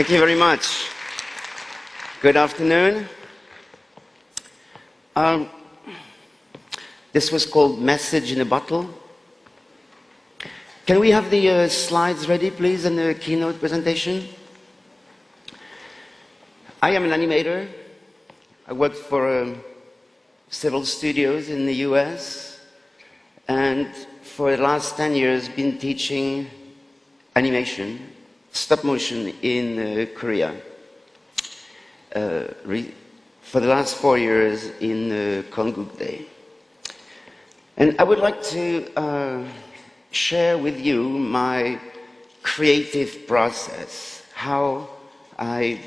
Thank you very much. Good afternoon. This was called Message in a Bottle. Can we have the slides ready, please, and the keynote presentation? I am an animator. I worked for several studios in the US, and for the last 10 years been teaching animation, stop motion in Korea. For the last 4 years in Konggukdae. And I would like to share with you my creative process, how I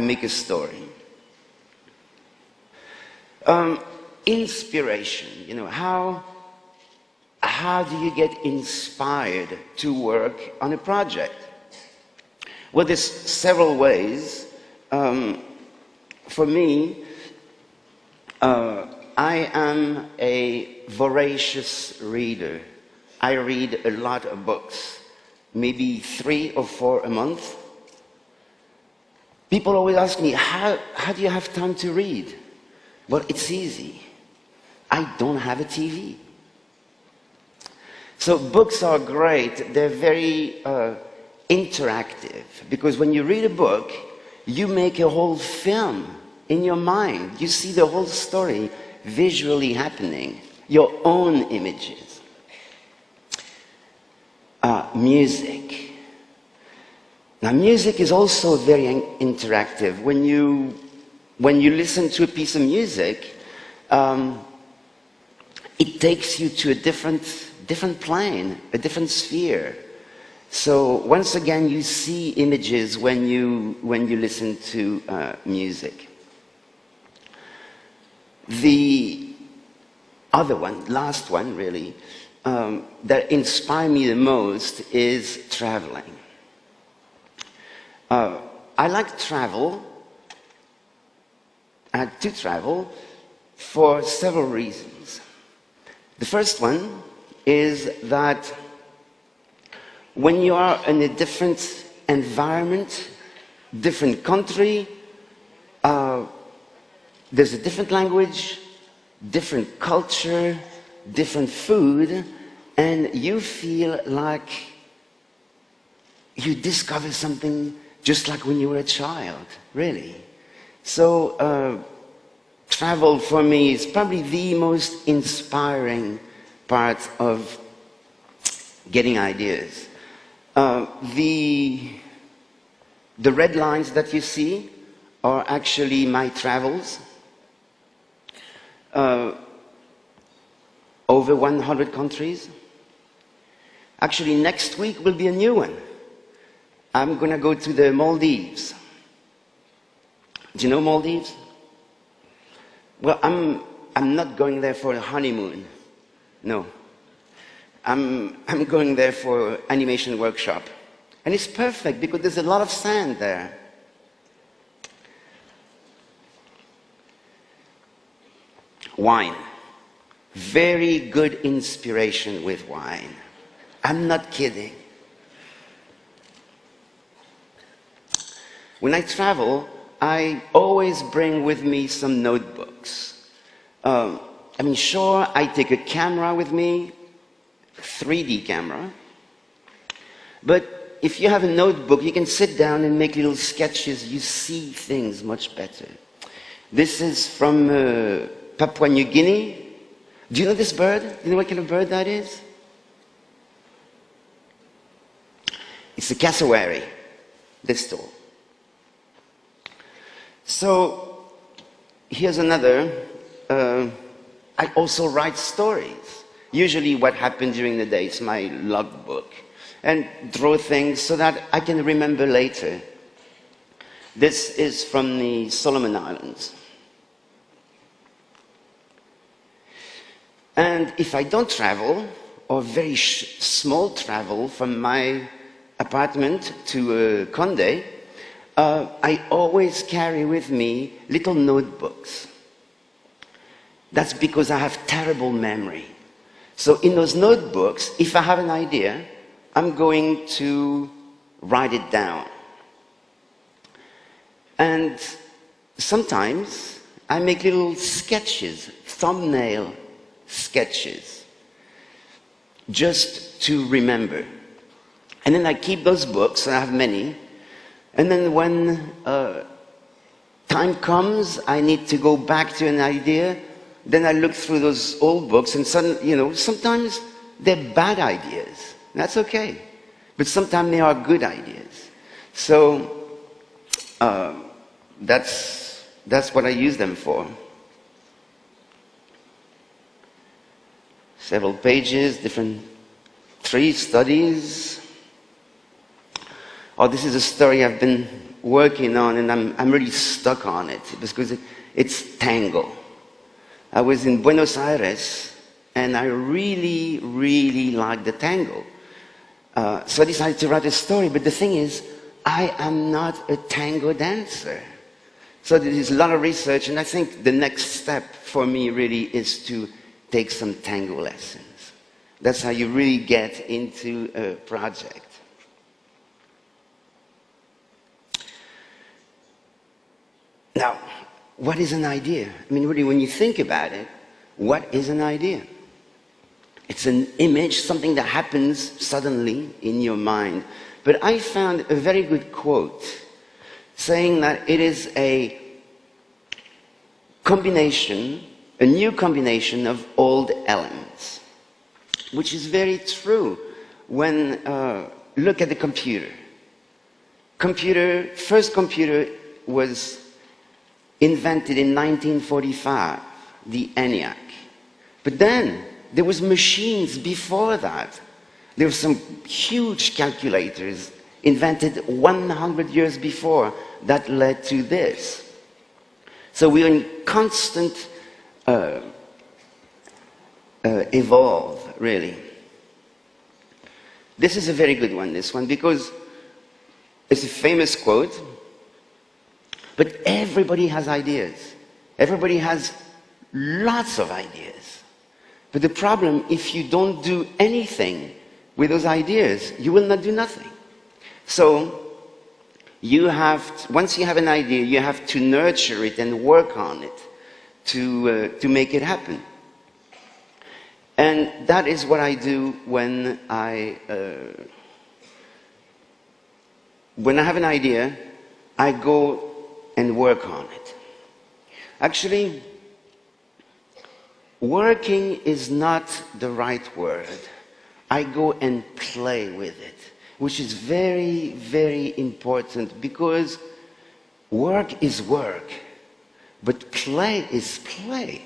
make a story. Inspiration, you know, how do you get inspired to work on a project? Well, there's several ways. For me, I am a voracious reader. I read a lot of books, maybe 3 or 4 a month. People always ask me, how do you have time to read? Well, it's easy. I don't have a TV. So books are great. They're very interactive, because when you read a book, you make a whole film in your mind. You see the whole story visually happening, your own images. Music. Now, music is also very interactive. When you listen to a piece of music, it takes you to a different plane, a different sphere. So once again, you see images when you listen to music. The other one, last one really, that inspired me the most is traveling. I like travel, to travel for several reasons. The first one is that when you are in a different environment, different country, there's a different language, different culture, different food, and you feel like you discover something just like when you were a child, really. So travel for me is probably the most inspiring part of getting ideas. The red lines that you see are actually my travels. Over 100 countries. Actually, next week will be a new one. I'm going to go to the Maldives. Do you know Maldives? Well, I'm not going there for a honeymoon. No. I'm going there for animation workshop. And it's perfect because there's a lot of sand there. Wine. Very good inspiration with wine. I'm not kidding. When I travel, I always bring with me some notebooks. Sure, I take a camera with me, 3D camera. But if you have a notebook, you can sit down and make little sketches. You see things much better. This is from Papua New Guinea. Do you know this bird? Do you know what kind of bird that is? It's a cassowary, this tall. So, here's another. I also write stories. Usually what happened during the day is my logbook. And draw things so that I can remember later. This is from the Solomon Islands. And if I don't travel, or very small travel from my apartment to Condé, I always carry with me little notebooks. That's because I have terrible memory. So in those notebooks, if I have an idea, I'm going to write it down. And sometimes I make little sketches, thumbnail sketches, just to remember. And then I keep those books, and I have many, and then when time comes, I need to go back to an idea, then I look through those old books, and suddenly, sometimes they're bad ideas. That's okay. But sometimes they are good ideas. So that's what I use them for. Several pages, different 3 studies. Oh, this is a story I've been working on, and I'm really stuck on it because it's tango. I was in Buenos Aires, and I really, really liked the tango. So I decided to write a story, but the thing is, I am not a tango dancer. So there is a lot of research, and I think the next step for me really is to take some tango lessons. That's how you really get into a project. Now, what is an idea? I mean, really, when you think about it, what is an idea? It's an image, something that happens suddenly in your mind. But I found a very good quote saying that it is a combination, a new combination of old elements, which is very true when look at the computer. First computer was invented in 1945, the ENIAC. But then there was machines before that. There were some huge calculators invented 100 years before that led to this. So we're in constant evolve, really. This is a very good one, this one, because it's a famous quote, but everybody has ideas. Everybody has lots of ideas. But the problem, if you don't do anything with those ideas, you will not do nothing. So you have to, once you have an idea, you have to nurture it and work on it to make it happen. And that is what I do when I have an idea, I go and work on it. Actually, working is not the right word. I go and play with it, which is very, very important, because work is work, but play is play.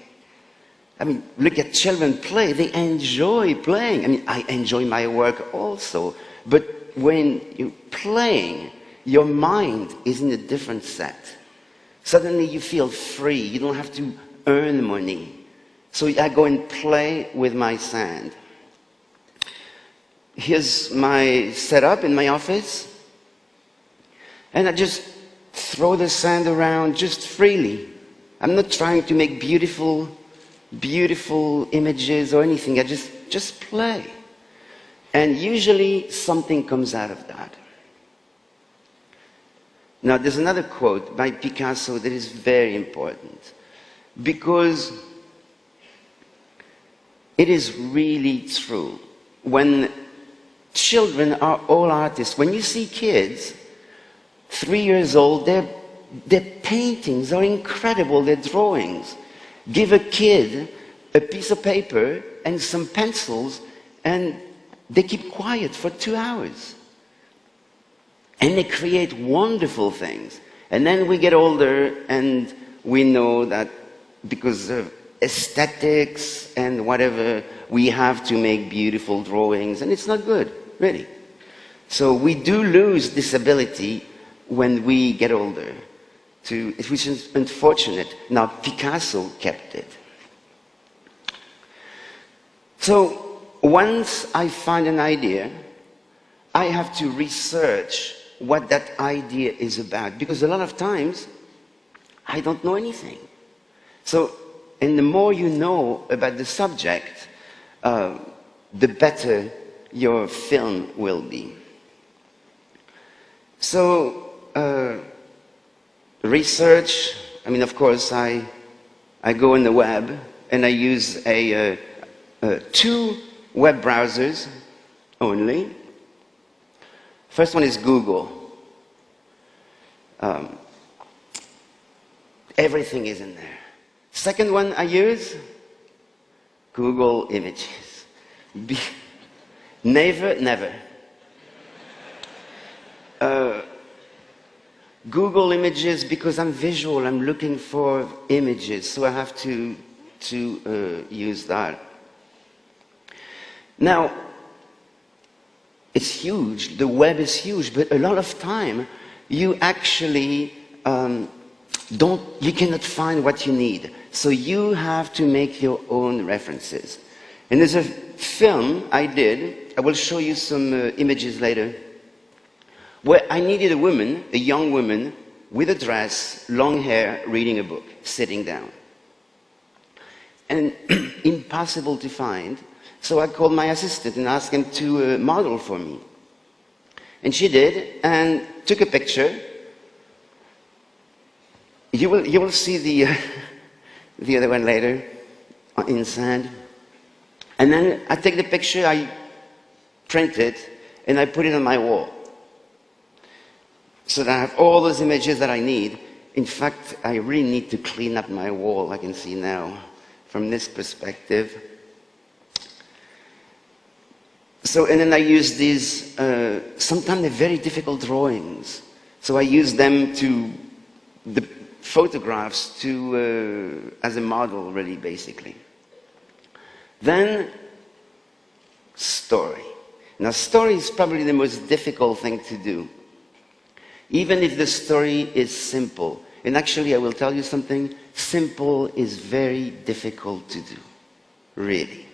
I mean, look at children play. They enjoy playing. I mean, I enjoy my work also, but when you're playing, your mind is in a different set. Suddenly you feel free. You don't have to earn money. So I go and play with my sand. Here's my setup in my office. And I just throw the sand around just freely. I'm not trying to make beautiful images or anything. I just play. And usually something comes out of that. Now, there's another quote by Picasso that is very important, because it is really true. When children are all artists, when you see kids, 3 years old, their paintings are incredible, their drawings. Give a kid a piece of paper and some pencils, and they keep quiet for 2 hours. And they create wonderful things. And then we get older, and we know that because of aesthetics and whatever, we have to make beautiful drawings, and it's not good, really. So we do lose this ability when we get older, which is unfortunate. Now, Picasso kept it. So once I find an idea, I have to research what that idea is about, because a lot of times I don't know anything. So, and the more you know about the subject, the better your film will be. So, research, I mean, of course, I go on the web and I use two web browsers only. First one is Google. Everything is in there. Second one I use, Google Images. Never. Google Images because I'm visual, I'm looking for images, so I have to use that. Now, it's huge, the web is huge, but a lot of time you actually you cannot find what you need. So you have to make your own references. And there's a film I did, I will show you some images later, where I needed a woman, a young woman, with a dress, long hair, reading a book, sitting down. And impossible to find, so I called my assistant and asked him to model for me. And she did, and took a picture. You will see the other one later, inside. And then I take the picture, I print it, and I put it on my wall. So that I have all those images that I need. In fact, I really need to clean up my wall, I can see now, from this perspective. So, and then I use these, sometimes they're very difficult drawings. So I use them the photographs as a model, really, basically. Then, story. Now, story is probably the most difficult thing to do. Even if the story is simple. And actually, I will tell you something, simple is very difficult to do, really.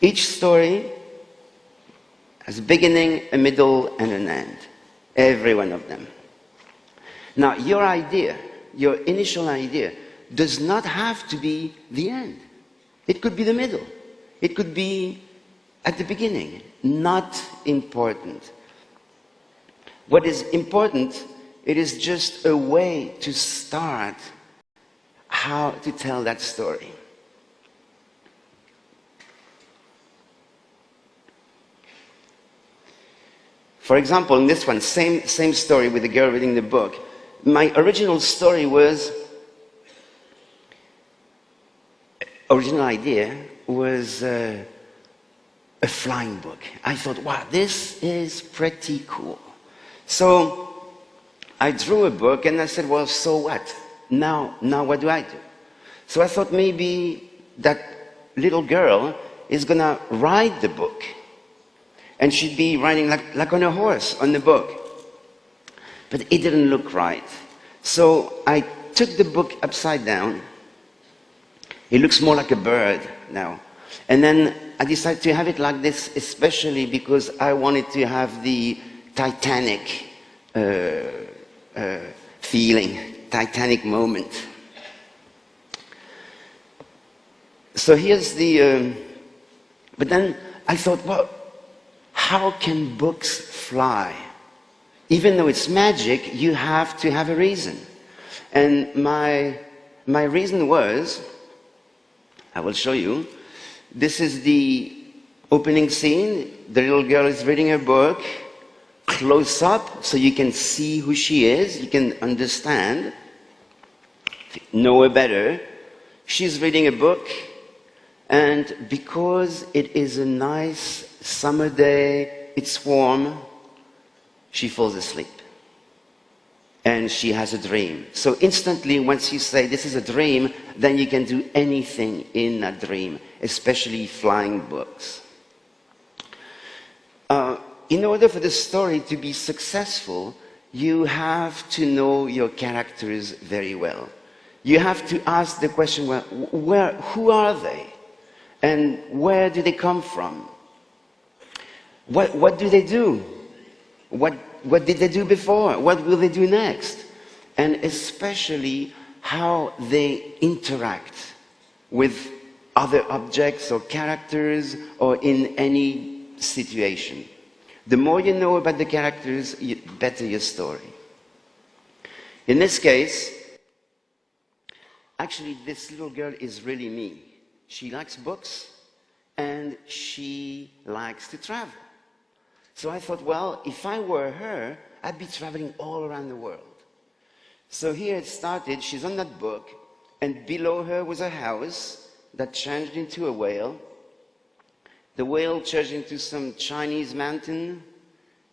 Each story has a beginning, a middle, and an end. Every one of them. Now, your idea, your initial idea, does not have to be the end. It could be the middle. It could be at the beginning. Not important. What is important, it is just a way to start how to tell that story. For example, in this one, same story with the girl reading the book. My original story original idea was a flying book. I thought, wow, this is pretty cool. So I drew a book and I said, well, so what? Now what do I do? So I thought maybe that little girl is going to ride the book. And she'd be riding like on a horse on the book. But it didn't look right. So I took the book upside down. It looks more like a bird now. And then I decided to have it like this, especially because I wanted to have the Titanic feeling, Titanic moment. So here's but then I thought, well, how can books fly? Even though it's magic, you have to have a reason. And my reason was, I will show you, this is the opening scene. The little girl is reading her book, close up, so you can see who she is, you can understand, know her better. She's reading a book, and because it is a nice summer day, it's warm, she falls asleep. And she has a dream. So instantly, once you say this is a dream, then you can do anything in that dream, especially flying books. In order for the story to be successful, you have to know your characters very well. You have to ask the question, well, who are they? And where do they come from? What do they do? What did they do before? What will they do next? And especially how they interact with other objects or characters or in any situation. The more you know about the characters, the better your story. In this case, actually, this little girl is really me. She likes books, and she likes to travel. So I thought, well, if I were her, I'd be traveling all around the world. So here it started. She's on that book, and below her was a house that changed into a whale. The whale changed into some Chinese mountain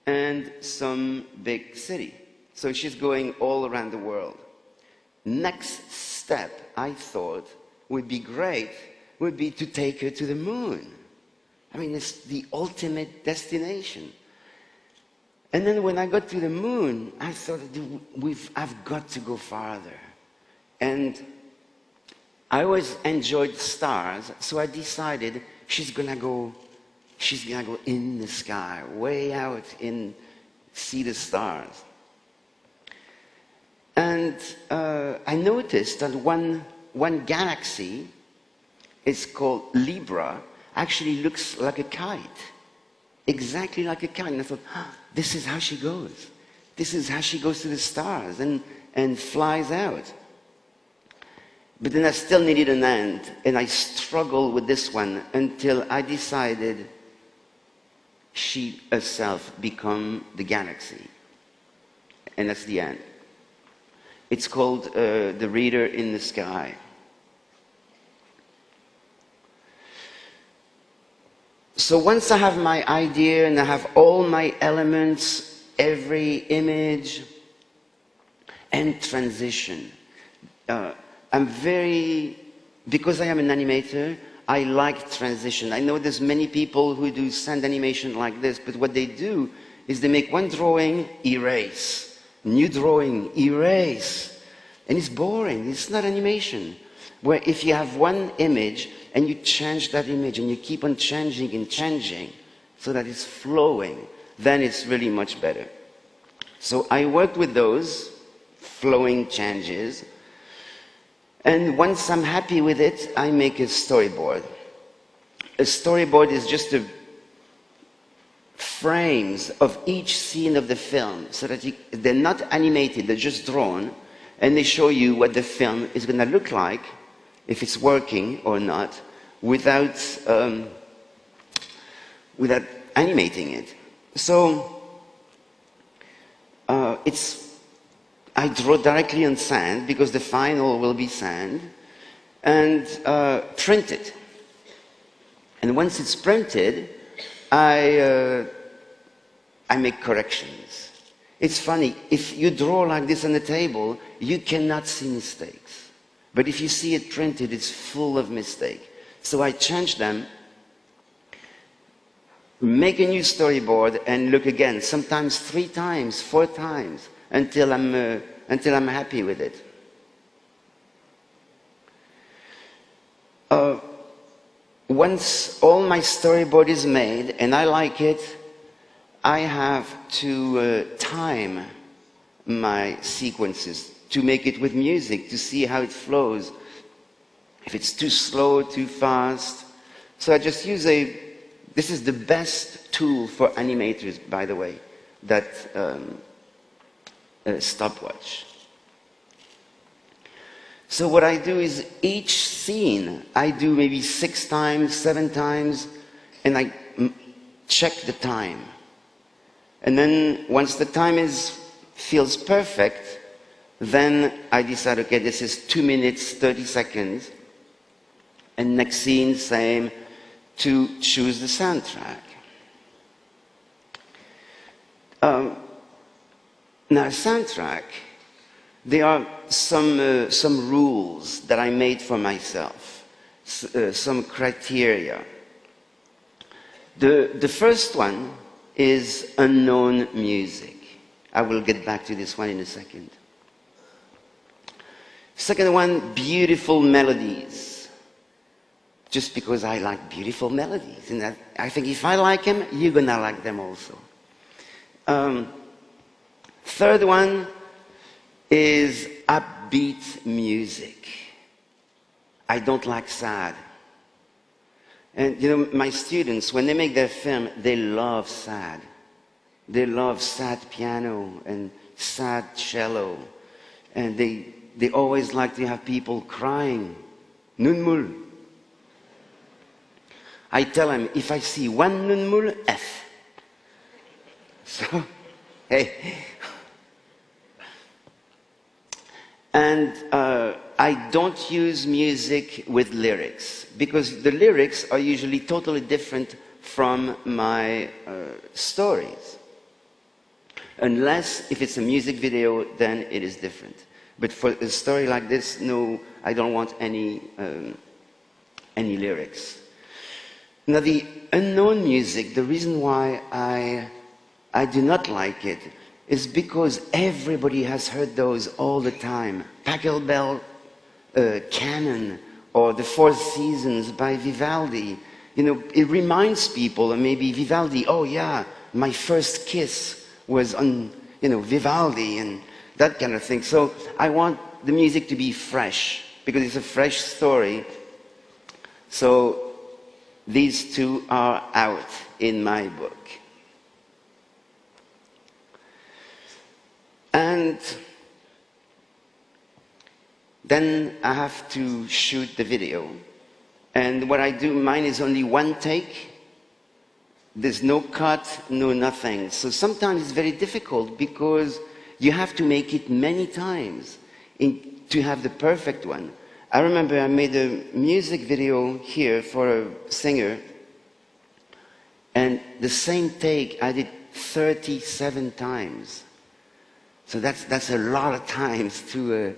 and some big city. So she's going all around the world. Next step, I thought, would be great, would be to take her to the moon. I mean, it's the ultimate destination. And then when I got to the moon, I thought, I've got to go farther. And I always enjoyed stars, so I decided she's gonna go in the sky, way out and see the stars. And I noticed that one galaxy, it's called Libra, actually looks like a kite. Exactly like a kite. And I thought, this is how she goes. This is how she goes to the stars and flies out. But then I still needed an end, and I struggled with this one until I decided she herself become the galaxy. And that's the end. It's called The Reader in the Sky. So once I have my idea and I have all my elements, every image and transition, because I am an animator, I like transition. I know there's many people who do sand animation like this, but what they do is they make one drawing, erase. New drawing, erase. And it's boring, it's not animation. Where if you have one image and you change that image and you keep on changing and changing so that it's flowing, then it's really much better. So I worked with those flowing changes. And once I'm happy with it, I make a storyboard. A storyboard is just the frames of each scene of the film, so that they're not animated, they're just drawn, and they show you what the film is going to look like, if it's working or not, without animating it. So I draw directly on sand, because the final will be sand, and print it. And once it's printed, I make corrections. It's funny, if you draw like this on the table, you cannot see mistakes. But if you see it printed, it's full of mistakes. So I change them, make a new storyboard, and look again, sometimes 3 times, 4 times, until I'm happy with it. Once all my storyboard is made and I like it, I have to time my sequences to make it with music, to see how it flows. If it's too slow, too fast. So I just use this is the best tool for animators, by the way, that stopwatch. So what I do is each scene I do maybe 6 times, 7 times, and I check the time. And then once the time feels perfect, then I decide, okay, this is 2 minutes, 30 seconds. And next scene, same, to choose the soundtrack. Now, soundtrack, there are some rules that I made for myself, some criteria. The first one is unknown music. I will get back to this one in a second. Second one, beautiful melodies. Just because I like beautiful melodies. And I think if I like them, you're going to like them also. Third one is upbeat music. I don't like sad. And you know, my students, when they make their film, they love sad. They love sad piano and sad cello and they always like to have people crying. Nunmul. I tell them, if I see one nunmul, F. So, hey. And I don't use music with lyrics, because the lyrics are usually totally different from my stories. Unless if it's a music video, then it is different. But for a story like this, no, I don't want any lyrics. Now, the unknown music, the reason why I do not like it is because everybody has heard those all the time. Pachelbel Canon, or The Four Seasons by Vivaldi. You know, it reminds people, and maybe Vivaldi, oh yeah, my first kiss was on, you know, Vivaldi, and that kind of thing. So I want the music to be fresh, because it's a fresh story. So these two are out in my book. And then I have to shoot the video. And what I do, mine is only one take. There's no cut, no nothing. So sometimes it's very difficult because you have to make it many times to have the perfect one. I remember I made a music video here for a singer, and the same take I did 37 times. So that's a lot of times to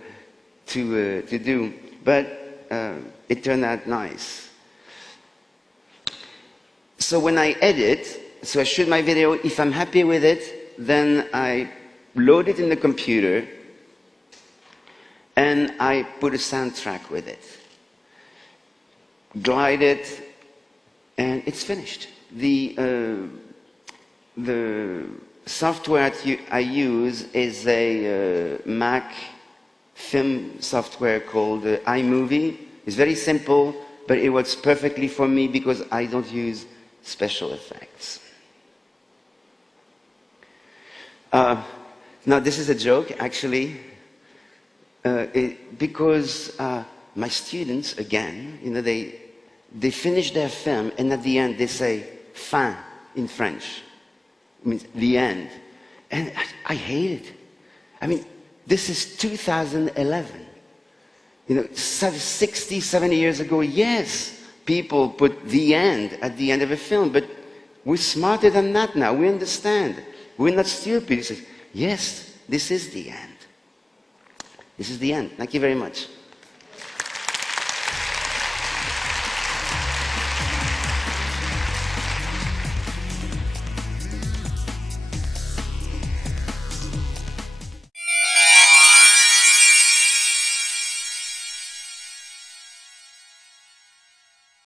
do, but it turned out nice. So when I edit, so I shoot my video, if I'm happy with it, then I load it in the computer and I put a soundtrack with it. Glide it, and it's finished. The software I use is a Mac film software called iMovie. It's very simple, but it works perfectly for me because I don't use special effects. Now, this is a joke, actually, because my students, again, you know, they finish their film, and at the end they say "fin" in French. It means the end. And I hate it. I mean, this is 2011. You know, 60, 70 years ago, yes, people put the end at the end of a film, but we're smarter than that now. We understand. We're not stupid. Yes, this is the end. This is the end. Thank you very much.